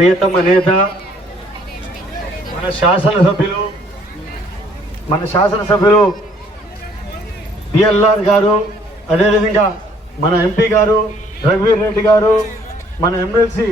ప్రియతమ నేత మన శాసనసభ్యులు మన శాసనసభ్యులు బిఎల్ఆర్ గారు అదేవిధంగా మన ఎంపీ గారు రఘువీర్ రెడ్డి గారు మన ఎమ్మెల్సీ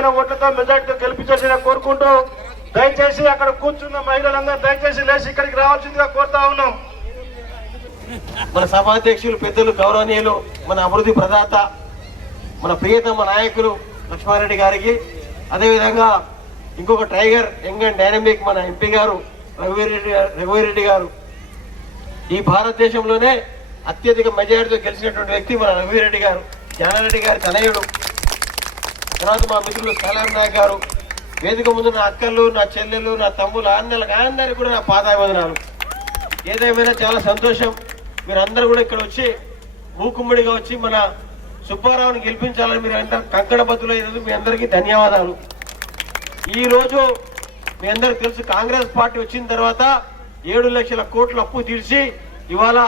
మీరు ఓట్లతో మెజార్టీతో గెలిపించాల్సిన కోరుకుంటూ దయచేసి అక్కడ కూర్చున్న మహిళలందరూ దయచేసి లేచి ఇక్కడికి రావాల్సిందిగా కోరుతా ఉన్నాం. మన సభాధ్యక్షులు పెద్దలు గౌరవనీయులు మన అభివృద్ధి ప్రదాత మన ప్రియతమ నాయకులు లక్ష్మారెడ్డి గారికి అదేవిధంగా ఇంకొక టైగర్ యంగ్ అండ్ డైనమిక్ మన ఎంపీ గారు రఘువీరెడ్డి గారు రఘువీరెడ్డి గారు. ఈ భారతదేశంలోనే అత్యధిక మెజారిటీతో గెలిచినటువంటి వ్యక్తి మన రఘువీరెడ్డి గారు జ్ఞానారెడ్డి గారి తనయుడు. తర్వాత మా మిత్రులు సలాం నాయక్ గారు వేదిక ముందు నా అక్కలు నా చెల్లెలు నా తమ్ములు ఆన్నెలకు అందరికీ కూడా నా పాదాభివందనాలు. ఏదేమైనా చాలా సంతోషం. మీరందరూ కూడా ఇక్కడ వచ్చి మూకుమ్మడిగా వచ్చి మన సుబ్బారావుని గెలిపించాలని మీరు అందరూ కంకణ అయినందుకు మీ అందరికీ ధన్యవాదాలు. ఈరోజు మీ అందరికి తెలుసు కాంగ్రెస్ పార్టీ వచ్చిన తర్వాత ఏడు లక్షల కోట్ల అప్పు తీర్చి ఇవాళ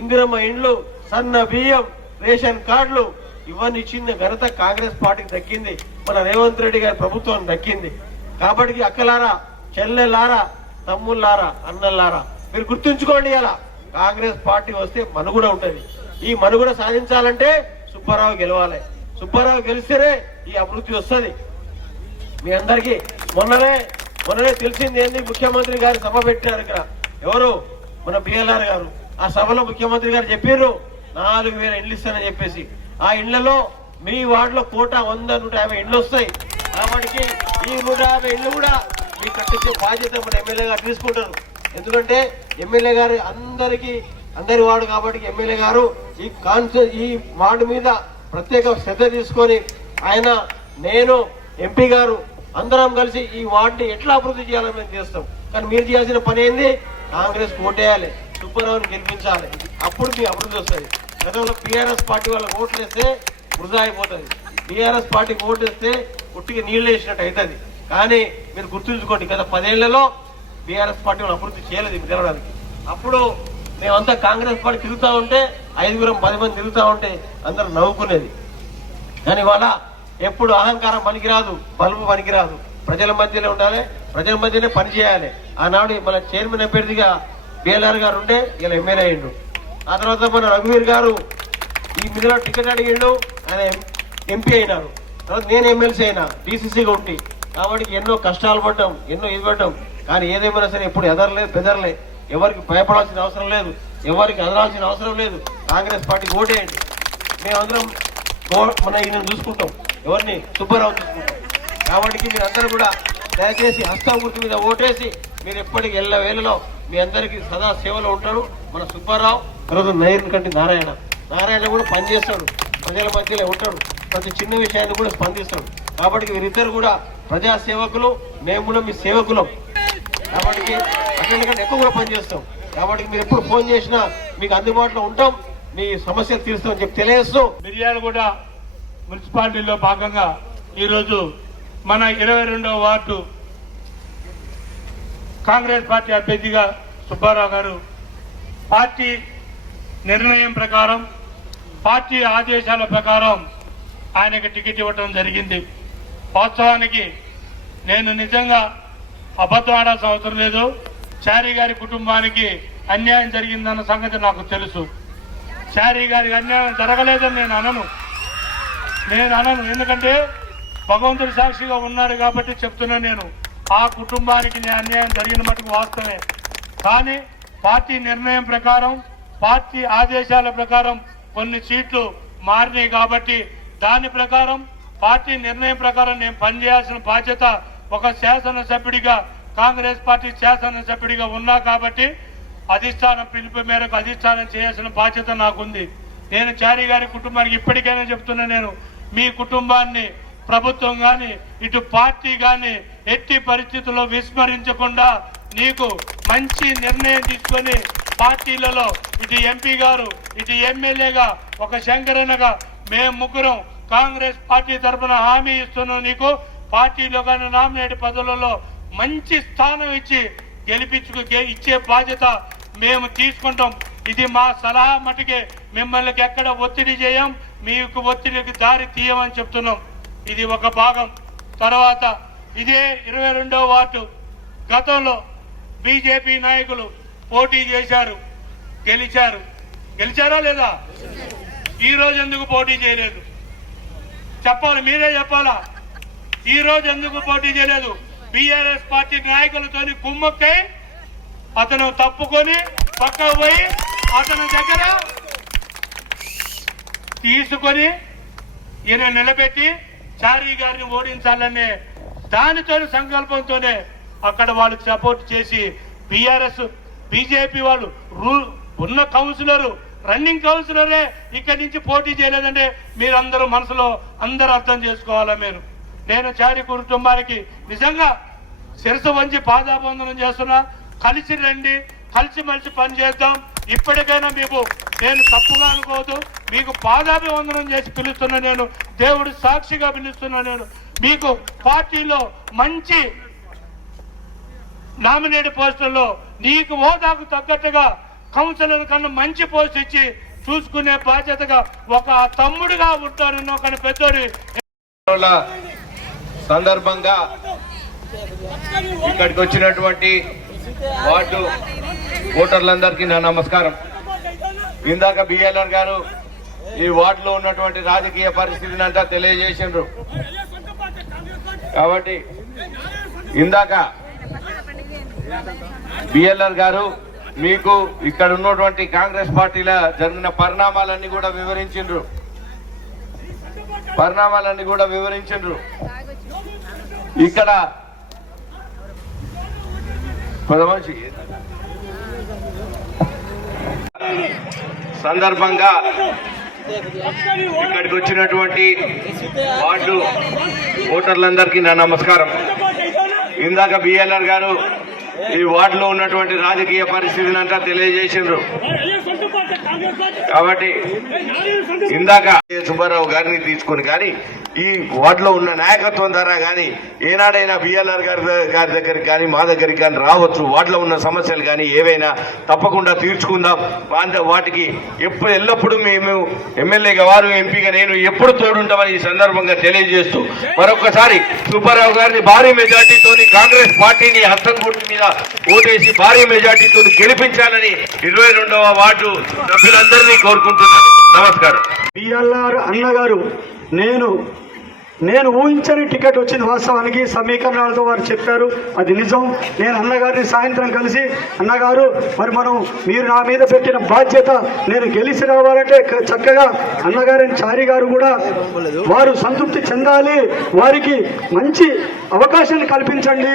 ఇందిరమ్మ ఇండ్లు సన్న బియ్యం రేషన్ కార్డులు ఇవన్నీ ఇచ్చిన ఘనత కాంగ్రెస్ పార్టీకి దక్కింది. మన రేవంత్ రెడ్డి గారి ప్రభుత్వం దక్కింది. కాబట్టి అక్కలారా చెల్లెలారా తమ్ముళ్ళారా అన్నల్లారా మీరు గుర్తుంచుకోండి ఇలా. కాంగ్రెస్ పార్టీ వస్తే మనుగడ ఉంటుంది. ఈ మనుగడ సాధించాలంటే సుబ్బారావు గెలవాలి. సుబ్బారావు గెలిస్తేనే ఈ అభివృద్ధి వస్తుంది. మీ అందరికీ మొన్ననే మొన్ననే తెలిసింది ఏంది? ముఖ్యమంత్రి గారు సభ పెట్టారు ఇక్కడ. ఎవరు? మన బిఎల్ఆర్ గారు. ఆ సభలో ముఖ్యమంత్రి గారు చెప్పారు నాలుగు వేల ఇండ్లు ఇస్తానని చెప్పేసి. ఆ ఇళ్ళలో మీ వార్డులో కోట వంద నూట యాభై ఇండ్లు వస్తాయి. కాబట్టి ఈ నూట యాభై ఇండ్లు కూడా మీ కట్టించే బాధ్యత మన ఎమ్మెల్యే గారు తీసుకుంటారు. ఎందుకంటే ఎమ్మెల్యే గారు అందరికీ అందరి వార్డు కాబట్టి ఎమ్మెల్యే గారు ఈ కాన్స ఈ వార్డు మీద ప్రత్యేక శ్రద్ధ తీసుకొని ఆయన నేను ఎంపీ గారు అందరం కలిసి ఈ వార్డుని ఎట్లా అభివృద్ధి చేయాలని మేము చేస్తాం. కానీ మీరు చేయాల్సిన పని ఏంది? కాంగ్రెస్ ఓటేయాలి. సుబ్బారావుని గెలిపించాలి. అప్పుడు మీ అభివృద్ధి వస్తుంది. గతంలో పిఆర్ఎస్ పార్టీ వాళ్ళకి ఓట్లు వేస్తే వృధా అయిపోతుంది. బీఆర్ఎస్ పార్టీకి ఓటు వేస్తే ఉట్టికి నీళ్ళు వేసినట్టు అవుతుంది కానీ మీరు గుర్తుంచుకోండి గత పదేళ్ళలో బీఆర్ఎస్ పార్టీ వాళ్ళు అభివృద్ధి చేయలేదు మీకు తెలవడానికి అప్పుడు మేమంతా కాంగ్రెస్ పార్టీ తిరుగుతూ ఉంటే ఐదుగురం పది మంది తిరుగుతూ ఉంటే అందరూ నవ్వుకునేది. కానీ ఇవాళ ఎప్పుడు అహంకారం పనికిరాదు బలుపు పనికిరాదు. ప్రజల మధ్యలో ఉండాలి ప్రజల మధ్యనే పనిచేయాలి ఆనాడు మన చైర్మన్ అభ్యర్థిగా బీఎల్ఆర్ గారు ఉంటే ఇలా ఎమ్మెల్యే అయ్యిండు. ఆ తర్వాత మన రఘువీర్ గారు ఈ మిదిలో టికెట్ అడిగిండు. ఆయన ఎంపీ అయినారు. తర్వాత నేను ఎమ్మెల్సీ అయినా డీసీసీగా ఉండి. కాబట్టి ఎన్నో కష్టాలు పడ్డాం ఎన్నో ఇది పడ్డాం. కానీ ఏదేమైనా సరే ఎప్పుడు ఎదరలేదు బెదరలే. ఎవరికి భయపడాల్సిన అవసరం లేదు. ఎవరికి ఎదరాల్సిన అవసరం లేదు. కాంగ్రెస్ పార్టీకి ఓటేయండి. మేమందరం మన ఈయన చూసుకుంటాం. ఎవరిని? సుబ్బారావు చూసుకుంటాం. కాబట్టి మీరు కూడా దయచేసి హస్తామూర్తి మీద ఓటేసి మీరు ఎప్పటికి ఎల్ల వేళలో మీ అందరికీ సదా సేవలో ఉంటారు. మన సుబ్బారావు తర్వాత నైర్ కంటి నారాయణ. నారాయణ కూడా పనిచేస్తాడు. ప్రజల మధ్యలో ఉంటాడు. ప్రతి చిన్న విషయాన్ని కూడా స్పందిస్తాడు. కాబట్టి వీరిద్దరు కూడా ప్రజా సేవకులు మేము కూడా మీ సేవకులం. కాబట్టి అన్నిటికంటే ఎక్కువ కూడా పనిచేస్తాం. కాబట్టి మీరు ఎప్పుడు ఫోన్ చేసినా మీకు అందుబాటులో ఉంటాం. మీ సమస్యలు తీరుస్తామని చెప్పి తెలియజేస్తూ మిర్యాలగూడ మున్సిపాలిటీలో భాగంగా ఈరోజు మన ఇరవై రెండవ వార్డు కాంగ్రెస్ పార్టీ అభ్యర్థిగా సుబ్బారావు గారు పార్టీ నిర్ణయం ప్రకారం పార్టీ ఆదేశాల ప్రకారం ఆయనకు టికెట్ ఇవ్వటం జరిగింది. వాస్తవానికి నేను నిజంగా అబద్ధం ఆడాల్సిన అవసరం లేదు. చారీ గారి కుటుంబానికి అన్యాయం జరిగిందన్న సంగతి నాకు తెలుసు. చారీ గారికి అన్యాయం జరగలేదని నేను అనను. నేను అనను. ఎందుకంటే భగవంతుడి సాక్షిగా ఉన్నాడు కాబట్టి చెప్తున్నా నేను. ఆ కుటుంబానికి అన్యాయం జరిగిన మటుకు వాస్తవమే. కానీ పార్టీ నిర్ణయం ప్రకారం పార్టీ ఆదేశాల ప్రకారం కొన్ని సీట్లు మారినాయి కాబట్టి దాని ప్రకారం పార్టీ నిర్ణయం ప్రకారం నేను పనిచేయాల్సిన బాధ్యత ఒక శాసనసభ్యుడిగా కాంగ్రెస్ పార్టీ శాసనసభ్యుడిగా ఉన్నా కాబట్టి అధిష్టానం పిలుపు మేరకు అధిష్టానం చేయాల్సిన బాధ్యత నాకుంది. నేను చారీ గారి కుటుంబానికి ఇప్పటికైనా చెప్తున్నా నేను మీ కుటుంబాన్ని ప్రభుత్వం కానీ ఇటు పార్టీ కానీ ఎట్టి పరిస్థితుల్లో విస్మరించకుండా నీకు మంచి నిర్ణయం తీసుకొని పార్టీలలో ఇటు ఎంపీ గారు ఇటు ఎమ్మెల్యేగా ఒక శంకరన్నగా మేము ముగ్గురం కాంగ్రెస్ పార్టీ తరఫున హామీ ఇస్తున్నాం నీకు. పార్టీలో కానీ నామినేట్ పదవులలో మంచి స్థానం ఇచ్చి గెలిపించుకు ఇచ్చే బాధ్యత మేము తీసుకుంటాం. ఇది మా సలహా మటుకే. మిమ్మల్ని ఎక్కడ ఒత్తిడి చేయం మీకు ఒత్తిడికి దారి తీయమని చెప్తున్నాం. ఇది ఒక భాగం. తర్వాత ఇదే ఇరవై రెండో వార్డు. గతంలో బీజేపీ నాయకులు పోటీ చేశారు గెలిచారు. గెలిచారా లేదా? ఈ రోజు ఎందుకు పోటీ చేయలేదు? చెప్పాలి మీరే చెప్పాలా? ఈ రోజు ఎందుకు పోటీ చేయలేదు? బీఆర్ఎస్ పార్టీ నాయకులతోని కుమ్మక్కై అతను తప్పుకొని పక్కకు పోయి అతని దగ్గర తీసుకొని ఈయన నిలబెట్టి చారీ గారిని ఓడించాలనే దానితో సంకల్పంతోనే అక్కడ వాళ్ళకి సపోర్ట్ చేసి బీఆర్ఎస్ బీజేపీ వాళ్ళు రూ ఉన్న కౌన్సిలర్ రన్నింగ్ కౌన్సిలరే ఇక్కడి నుంచి పోటీ చేయలేదంటే మీరందరూ మనసులో అందరూ అర్థం చేసుకోవాలా మీరు? నేను చారి కుటుంబానికి నిజంగా శిరస వంచి పాదాబంధనం చేస్తున్నా. కలిసి రండి కలిసి మలిసి పని చేద్దాం. ఇప్పటికైనా మీకు నేను తప్పుగా అనుకోవద్దు. మీకు పాదాభివందనం చేసి పిలుస్తున్నా నేను. దేవుడు సాక్షిగా పిలుస్తున్నా నేను. మీకు పార్టీలో మంచి నామినేట్ పోస్టుల్లో నీకు హోదాకు తగ్గట్టుగా కౌన్సిలర్ కన్నా మంచి పోస్ట్ ఇచ్చి చూసుకునే బాధ్యతగా ఒక తమ్ముడుగా ఉంటానన్న ఒక పెద్దోడి సందర్భంగా ఇక్కడికి వచ్చినటువంటి వార్డు ఓటర్లందరికీ నా నమస్కారం. ఇందాక బిఎల్ఆర్ గారు ఈ వార్డులో ఉన్నటువంటి రాజకీయ పరిస్థితిని అంతా తెలియజేసిండ్రు. కాబట్టి ఇందాక బిఎల్ఆర్ గారు మీకు ఇక్కడ ఉన్నటువంటి కాంగ్రెస్ పార్టీలో జరిగిన పరిణామాలన్నీ కూడా వివరించిండ్రు. పరిణామాలన్నీ కూడా వివరించిండ్రు. ఇక్కడ సందర్భంగా ఇక్కడికి వచ్చినటువంటి వార్డు ఓటర్లందరికీ నా నమస్కారం. ఇందాక బిఎల్ఆర్ గారు ఈ వార్డులో ఉన్నటువంటి రాజకీయ పరిస్థితిని అంతా తెలియజేసిండ్రు. కాబట్టి ఇందాక సుబ్బారావు గారిని తీసుకొని కానీ ఈ వాటిలో ఉన్న నాయకత్వం ద్వారా కానీ ఏనాడైనా బిఎల్ఆర్ గారి గారి దగ్గరికి కానీ మా దగ్గరికి కానీ రావచ్చు. వాటిలో ఉన్న సమస్యలు కానీ ఏవైనా తప్పకుండా తీర్చుకుందాం. వాటికి ఎప్పుడు ఎల్లప్పుడూ మేము ఎమ్మెల్యేగా వారు ఎంపీగా నేను ఎప్పుడు తోడుంటామని ఈ సందర్భంగా తెలియజేస్తూ మరొకసారి సుబ్బారావు గారిని భారీ మెజార్టీతో కాంగ్రెస్ పార్టీని హస్తం గుర్తు మీద ఓటేసి భారీ మెజార్టీతో గెలిపించాలని ఇరవై రెండవ వార్డు సభ్యులందరినీ కోరుకుంటున్నాను. నమస్కారం. బిఎల్ఆర్ అన్నగారు నేను నేను ఊహించని టికెట్ వచ్చింది వాస్తవానికి సమీకరణాలతో వారు చెప్పారు. అది నిజం. నేను అన్నగారిని సాయంత్రం కలిసి అన్నగారు మరి మనం మీరు నా మీద పెట్టిన బాధ్యత నేను గెలిచి రావాలంటే చక్కగా అన్నగారిని చారి గారు కూడా వారు సంతృప్తి చెందాలి. వారికి మంచి అవకాశాన్ని కల్పించండి.